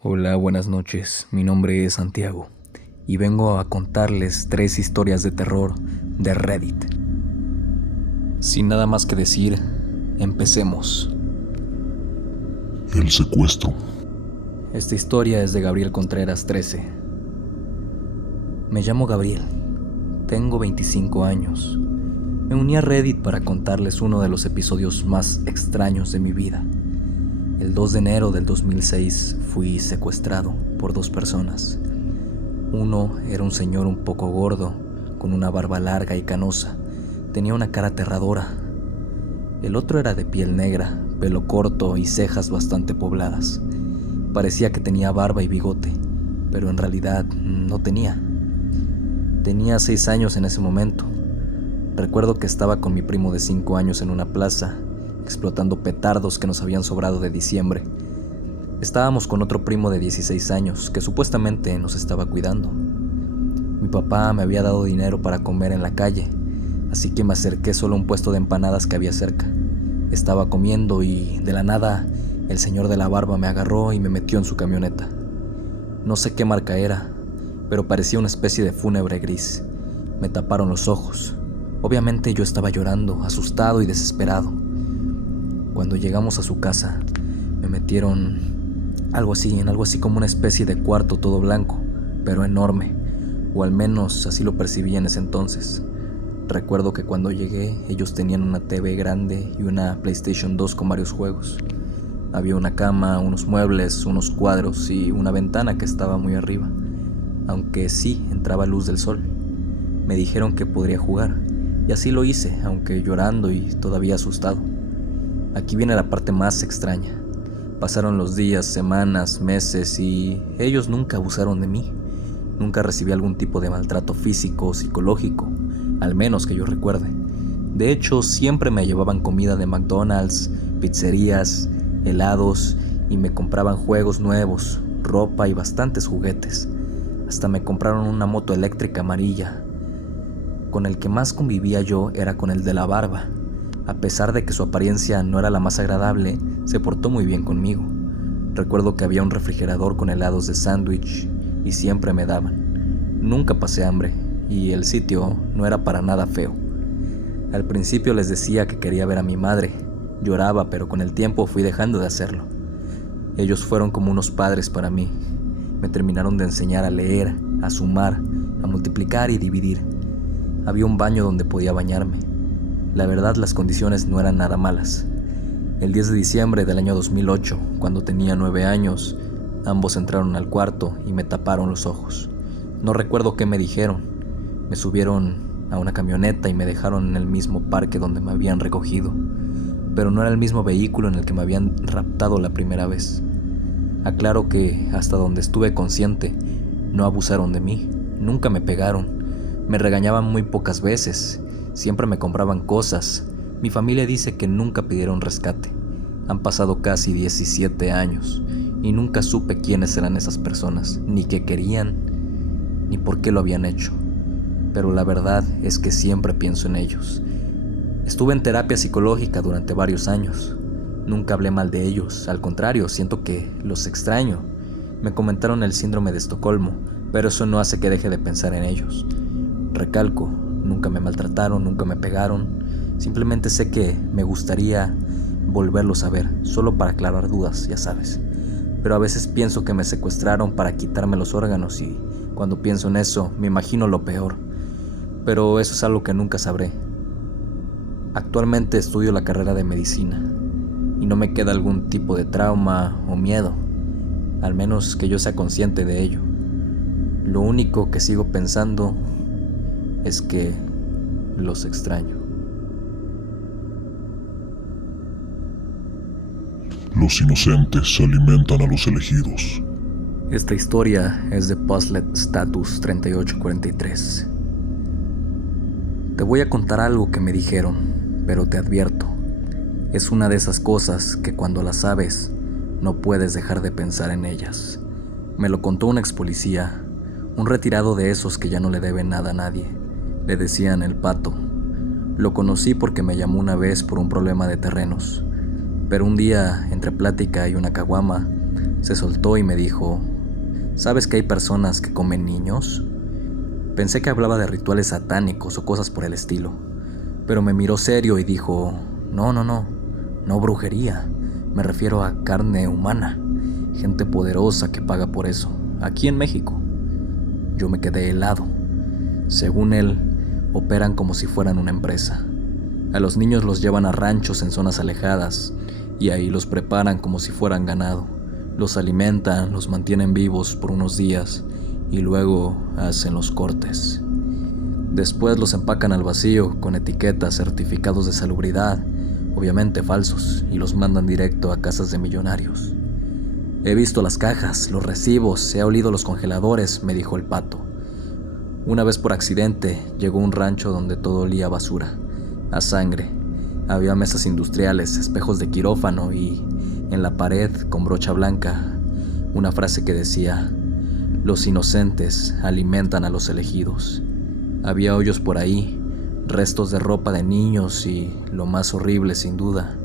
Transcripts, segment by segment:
Hola, buenas noches. Mi nombre es Santiago y vengo a contarles 3 historias de terror de Reddit. Sin nada más que decir, empecemos. El secuestro. Esta historia es de Gabriel Contreras 13. Me llamo Gabriel. Tengo 25 años. Me uní a Reddit para contarles uno de los episodios más extraños de mi vida. El 2 de enero del 2006 fui secuestrado por 2 personas. Uno era un señor un poco gordo, con una barba larga y canosa. Tenía una cara aterradora. El otro era de piel negra, pelo corto y cejas bastante pobladas. Parecía que tenía barba y bigote, pero en realidad no tenía. Tenía 6 años en ese momento. Recuerdo que estaba con mi primo de 5 años en una plaza, explotando petardos que nos habían sobrado de diciembre. Estábamos con otro primo de 16 años que supuestamente nos estaba cuidando. Mi papá me había dado dinero para comer en la calle, así que me acerqué solo a un puesto de empanadas que había cerca. Estaba comiendo y, de la nada, el señor de la barba me agarró y me metió en su camioneta. No sé qué marca era, pero parecía una especie de fúnebre gris. Me taparon los ojos. Obviamente yo estaba llorando, asustado y desesperado. Cuando llegamos a su casa, me metieron en algo así como una especie de cuarto todo blanco, pero enorme, o al menos así lo percibí en ese entonces. Recuerdo que cuando llegué, ellos tenían una TV grande y una PlayStation 2 con varios juegos. Había una cama, unos muebles, unos cuadros y una ventana que estaba muy arriba, aunque sí entraba luz del sol. Me dijeron que podría jugar, y así lo hice, aunque llorando y todavía asustado. Aquí viene la parte más extraña. Pasaron los días, semanas, meses y ellos nunca abusaron de mí. Nunca recibí algún tipo de maltrato físico o psicológico, al menos que yo recuerde. De hecho, siempre me llevaban comida de McDonald's, pizzerías, helados y me compraban juegos nuevos, ropa y bastantes juguetes. Hasta me compraron una moto eléctrica amarilla. Con el que más convivía yo era con el de la barba. A pesar de que su apariencia no era la más agradable, se portó muy bien conmigo. Recuerdo que había un refrigerador con helados de sándwich y siempre me daban. Nunca pasé hambre y el sitio no era para nada feo. Al principio les decía que quería ver a mi madre. Lloraba, pero con el tiempo fui dejando de hacerlo. Ellos fueron como unos padres para mí. Me terminaron de enseñar a leer, a sumar, a multiplicar y dividir. Había un baño donde podía bañarme. La verdad, las condiciones no eran nada malas. El 10 de diciembre del año 2008, cuando tenía 9 años, ambos entraron al cuarto y me taparon los ojos. No recuerdo qué me dijeron. Me subieron a una camioneta y me dejaron en el mismo parque donde me habían recogido, pero no era el mismo vehículo en el que me habían raptado la primera vez. Aclaro que, hasta donde estuve consciente, no abusaron de mí, nunca me pegaron, me regañaban muy pocas veces. Siempre me compraban cosas. Mi familia dice que nunca pidieron rescate. Han pasado casi 17 años y nunca supe quiénes eran esas personas, ni qué querían, ni por qué lo habían hecho. Pero la verdad es que siempre pienso en ellos. Estuve en terapia psicológica durante varios años. Nunca hablé mal de ellos, al contrario, siento que los extraño. Me comentaron el síndrome de Estocolmo, pero eso no hace que deje de pensar en ellos. Recalco, nunca me maltrataron, nunca me pegaron. Simplemente sé que me gustaría volverlos a ver, solo para aclarar dudas, ya sabes. Pero a veces pienso que me secuestraron para quitarme los órganos y cuando pienso en eso me imagino lo peor. Pero eso es algo que nunca sabré. Actualmente estudio la carrera de medicina y no me queda algún tipo de trauma o miedo, al menos que yo sea consciente de ello. Lo único que sigo pensando es que los extraño. Los inocentes alimentan a los elegidos. Esta historia es de Puzzlet Status 3843. Te voy a contar algo que me dijeron, pero te advierto, es una de esas cosas que cuando las sabes, no puedes dejar de pensar en ellas. Me lo contó un ex policía, un retirado de esos que ya no le deben nada a nadie. Le decían el Pato. Lo conocí porque me llamó una vez por un problema de terrenos. Pero un día, entre plática y una caguama, Se soltó y me dijo: ¿sabes que hay personas que comen niños? Pensé que hablaba de rituales satánicos o cosas por el estilo, pero me miró serio y dijo: no brujería, me refiero a carne humana, gente poderosa que paga por eso, aquí en México. Yo me quedé helado. Según él, operan como si fueran una empresa. A los niños los llevan a ranchos en zonas alejadas y ahí los preparan como si fueran ganado. Los alimentan, los mantienen vivos por unos días y luego hacen los cortes. Después los empacan al vacío con etiquetas, certificados de salubridad, obviamente falsos, y los mandan directo a casas de millonarios. He visto las cajas, los recibos, he olido los congeladores, me dijo el Pato. Una vez por accidente llegó a un rancho donde todo olía a basura, a sangre. Había mesas industriales, espejos de quirófano y en la pared, con brocha blanca, una frase que decía: los inocentes alimentan a los elegidos. Había hoyos por ahí, restos de ropa de niños y, lo más horrible sin duda,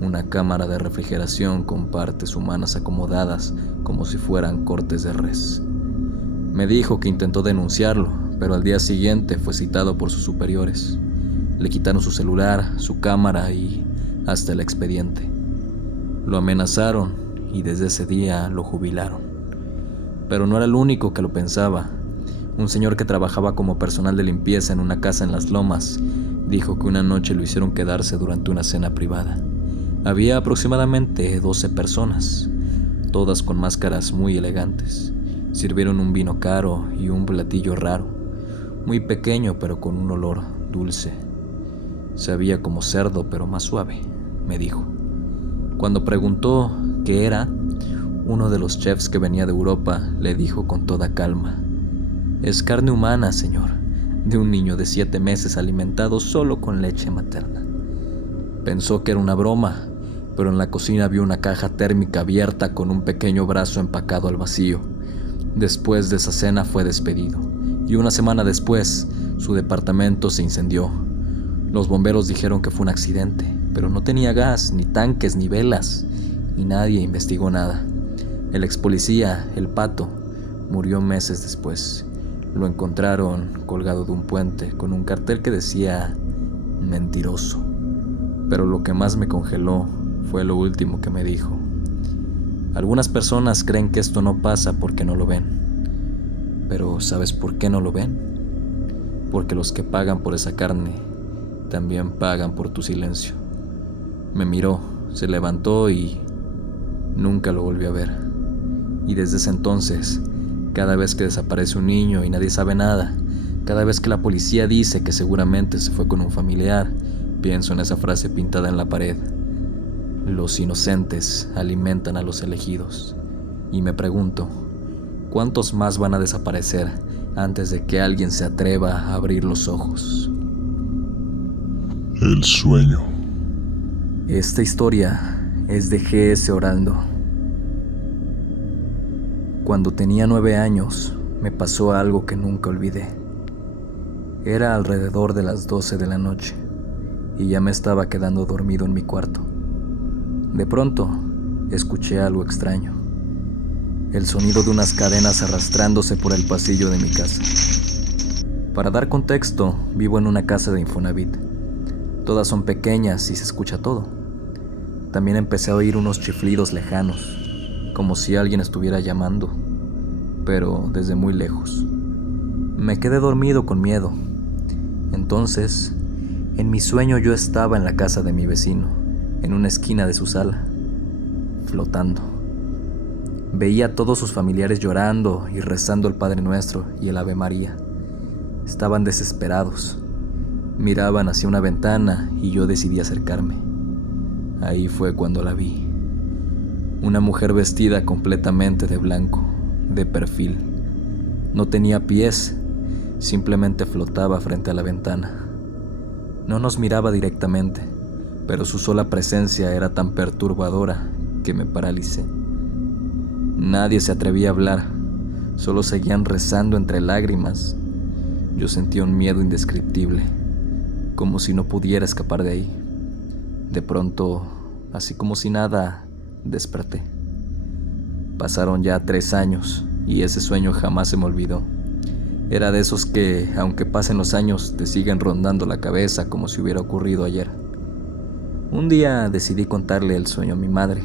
una cámara de refrigeración con partes humanas acomodadas como si fueran cortes de res. Me dijo que intentó denunciarlo, pero al día siguiente fue citado por sus superiores. Le quitaron su celular, su cámara y hasta el expediente. Lo amenazaron y desde ese día lo jubilaron. Pero no era el único que lo pensaba. Un señor que trabajaba como personal de limpieza en una casa en Las Lomas dijo que una noche lo hicieron quedarse durante una cena privada. Había aproximadamente 12 personas, todas con máscaras muy elegantes. Sirvieron un vino caro y un platillo raro, muy pequeño pero con un olor dulce. Sabía como cerdo pero más suave, me dijo. Cuando preguntó qué era, uno de los chefs que venía de Europa le dijo con toda calma: es carne humana, señor, de un niño de 7 meses alimentado solo con leche materna. Pensó que era una broma, pero en la cocina vio una caja térmica abierta con un pequeño brazo empacado al vacío. Después de esa cena fue despedido, y una semana después, su departamento se incendió. Los bomberos dijeron que fue un accidente, pero no tenía gas, ni tanques, ni velas, y nadie investigó nada. El ex policía, el Pato, murió meses después. Lo encontraron colgado de un puente con un cartel que decía mentiroso. Pero lo que más me congeló fue lo último que me dijo. Algunas personas creen que esto no pasa porque no lo ven. Pero ¿sabes por qué no lo ven? Porque los que pagan por esa carne también pagan por tu silencio. Me miró, se levantó y nunca lo volví a ver. Y desde ese entonces, cada vez que desaparece un niño y nadie sabe nada, cada vez que la policía dice que seguramente se fue con un familiar, pienso en esa frase pintada en la pared: los inocentes alimentan a los elegidos. Y me pregunto, ¿cuántos más van a desaparecer antes de que alguien se atreva a abrir los ojos? El sueño. Esta historia es de G.S. Oraldo. Cuando tenía 9 años, me pasó algo que nunca olvidé. Era alrededor de las 12 de la noche y ya me estaba quedando dormido en mi cuarto. De pronto, escuché algo extraño. El sonido de unas cadenas arrastrándose por el pasillo de mi casa. Para dar contexto, vivo en una casa de Infonavit. Todas son pequeñas y se escucha todo. También empecé a oír unos chiflidos lejanos, como si alguien estuviera llamando, pero desde muy lejos. Me quedé dormido con miedo. Entonces, en mi sueño yo estaba en la casa de mi vecino, en una esquina de su sala, flotando. Veía a todos sus familiares llorando y rezando el Padre Nuestro y el Ave María. Estaban desesperados. Miraban hacia una ventana y yo decidí acercarme. Ahí fue cuando la vi. Una mujer vestida completamente de blanco, de perfil. No tenía pies, simplemente flotaba frente a la ventana. No nos miraba directamente, pero su sola presencia era tan perturbadora que me paralicé. Nadie se atrevía a hablar, solo seguían rezando entre lágrimas. Yo sentía un miedo indescriptible, como si no pudiera escapar de ahí. De pronto, así como si nada, desperté. Pasaron ya 3 años y ese sueño jamás se me olvidó. Era de esos que, aunque pasen los años, te siguen rondando la cabeza como si hubiera ocurrido ayer. Un día decidí contarle el sueño a mi madre.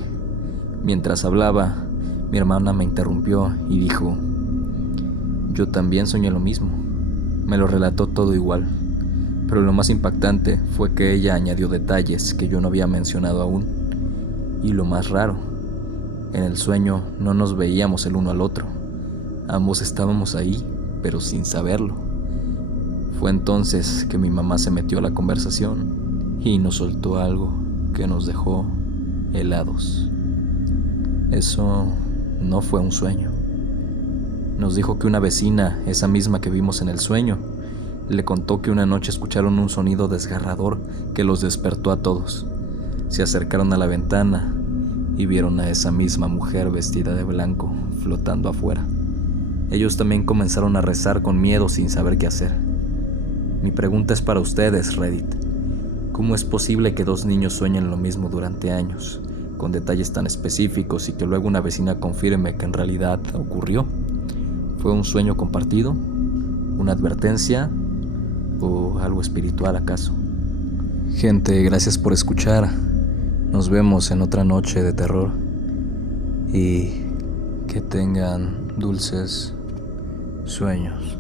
Mientras hablaba, mi hermana me interrumpió y dijo: yo también soñé lo mismo. Me lo relató todo igual, pero lo más impactante fue que ella añadió detalles que yo no había mencionado aún. Y lo más raro, en el sueño no nos veíamos el uno al otro. Ambos estábamos ahí, pero sin saberlo. Fue entonces que mi mamá se metió a la conversación y nos soltó algo que nos dejó helados. Eso no fue un sueño. Nos dijo que una vecina, esa misma que vimos en el sueño, le contó que una noche escucharon un sonido desgarrador que los despertó a todos. Se acercaron a la ventana y vieron a esa misma mujer vestida de blanco flotando afuera. Ellos también comenzaron a rezar con miedo sin saber qué hacer. Mi pregunta es para ustedes, Reddit. ¿Cómo es posible que 2 niños sueñen lo mismo durante años, con detalles tan específicos, y que luego una vecina confirme que en realidad ocurrió? ¿Fue un sueño compartido? ¿Una advertencia? ¿O algo espiritual acaso? Gente, gracias por escuchar. Nos vemos en otra noche de terror. Y que tengan dulces sueños.